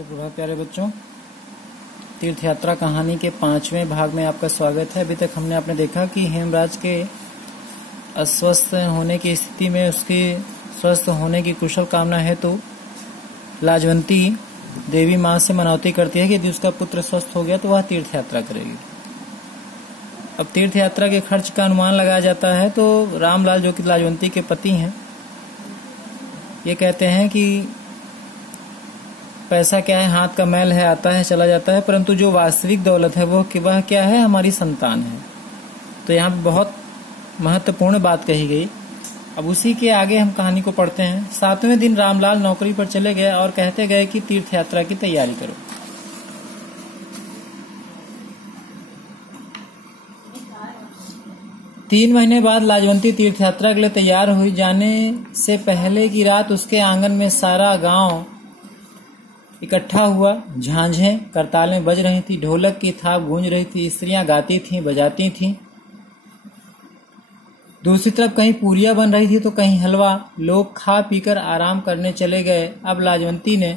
सुप्रभात प्यारे बच्चों। तीर्थ यात्रा कहानी के 5वें भाग में आपका स्वागत है। अभी तक आपने देखा कि हेमराज के अस्वस्थ होने की स्थिति में उसके स्वस्थ होने की कुशल कामना हेतु लाजवंती देवी माँ से मनौती करती है कि यदि उसका पुत्र स्वस्थ हो गया तो वह तीर्थ यात्रा करेगी। अब तीर्थ यात्रा के खर्च का अनुमान लगाया जाता है तो रामलाल, जो कि लाजवंती के पति हैं, ये कहते हैं कि पैसा क्या है, हाथ का मैल है, आता है चला जाता है, परंतु जो वास्तविक दौलत है वह क्या है, हमारी संतान है। तो यहाँ पे बहुत महत्वपूर्ण बात कही गई। अब उसी के आगे हम कहानी को पढ़ते हैं। 7वें दिन रामलाल नौकरी पर चले गए और कहते गए कि तीर्थ यात्रा की तैयारी करो। तीन महीने बाद लाजवंती तीर्थ यात्रा के लिए तैयार हुई। जाने से पहले की रात उसके आंगन में सारा गांव इकट्ठा हुआ। झांझें करतालें बज रही थी, ढोलक की थाप गूंज रही थी, स्त्रियां गाती थीं, बजाती थीं। दूसरी तरफ कहीं पूरियां बन रही थी तो कहीं हलवा। लोग खा पीकर आराम करने चले गए। अब लाजवंती ने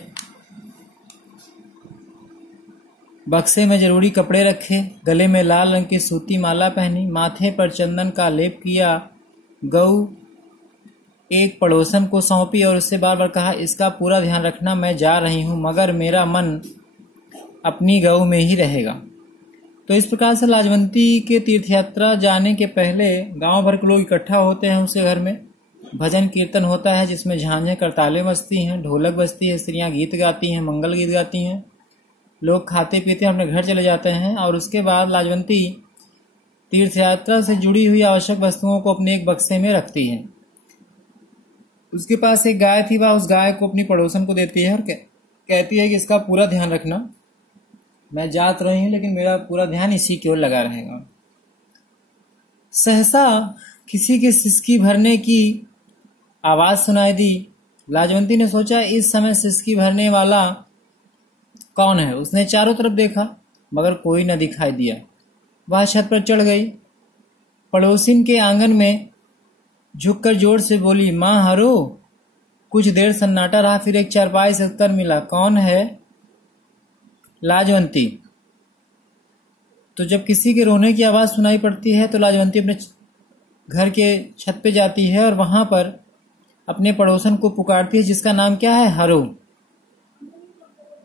बक्से में जरूरी कपड़े रखे, गले में लाल रंग की सूती माला पहनी, माथे पर चंदन का लेप किया। गऊ एक पड़ोसन को सौंपी और उससे बार बार कहा, इसका पूरा ध्यान रखना, मैं जा रही हूं मगर मेरा मन अपनी गऊ में ही रहेगा। तो इस प्रकार से लाजवंती के तीर्थ यात्रा जाने के पहले गांव भर के लोग इकट्ठा होते हैं उसके घर में। भजन कीर्तन होता है जिसमें झांझें करतालें बजती हैं, ढोलक बजती है, स्त्रियां गीत गाती हैं, मंगल गीत गाती हैं। लोग खाते पीते अपने घर चले जाते हैं और उसके बाद लाजवंती तीर्थ यात्रा से जुड़ी हुई आवश्यक वस्तुओं को अपने एक बक्से में रखती है। उसके पास एक गाय थी, वह उस गाय को अपनी पड़ोसन को देती है और कहती है कि इसका पूरा ध्यान रखना, मैं जात रही हूं लेकिन मेरा पूरा ध्यान इसी की ओर लगा रहेगा। सहसा किसी के सिसकी भरने की आवाज सुनाई दी। लाजवंती ने सोचा, इस समय सिसकी भरने वाला कौन है। उसने चारों तरफ देखा मगर कोई न दिखाई दिया। वह छत पर चढ़ गई। पड़ोसिन के आंगन में झुककर जोर से बोली, माँ हरो। कुछ देर सन्नाटा रहा, फिर एक चारपाई से उत्तर मिला, कौन है। लाजवंती। तो जब किसी के रोने की आवाज सुनाई पड़ती है तो लाजवंती अपने घर के छत पे जाती है और वहां पर अपने पड़ोसन को पुकारती है जिसका नाम क्या है, हरो।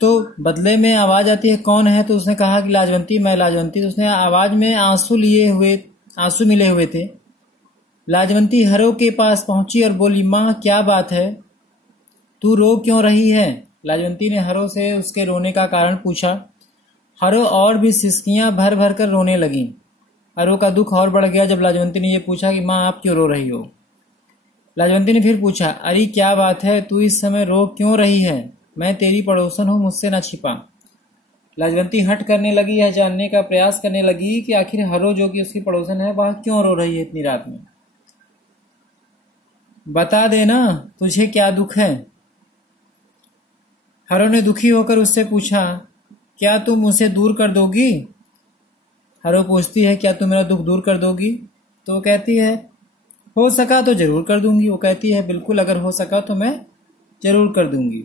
तो बदले में आवाज आती है, कौन है। तो उसने कहा कि लाजवंती, मैं लाजवंती। तो उसने आवाज में आंसू मिले हुए थे। लाजवंती हरो के पास पहुंची और बोली, माँ क्या बात है, तू रो क्यों रही है। लाजवंती ने हरो से उसके रोने का कारण पूछा। हरो और भी सिसकियां भर भर कर रोने लगी। हरो का दुख और बढ़ गया जब लाजवंती ने यह पूछा कि माँ आप क्यों रो रही हो। लाजवंती ने फिर पूछा, अरे क्या बात है, तू इस समय रो क्यों रही है, मैं तेरी पड़ोसन हूं, मुझसे न छिपा। लाजवंती हट करने लगी, यह जानने का प्रयास करने लगी कि आखिर हरो जो कि उसकी पड़ोसन है वह क्यों रो रही है इतनी रात में। बता देना तुझे क्या दुख है। हरो ने दुखी होकर उससे पूछा, क्या तुम उसे दूर कर दोगी। हरो पूछती है, क्या तुम मेरा दुख दूर कर दोगी। तो वो कहती है, हो सका तो जरूर कर दूंगी। वो कहती है, बिल्कुल, अगर हो सका तो मैं जरूर कर दूंगी।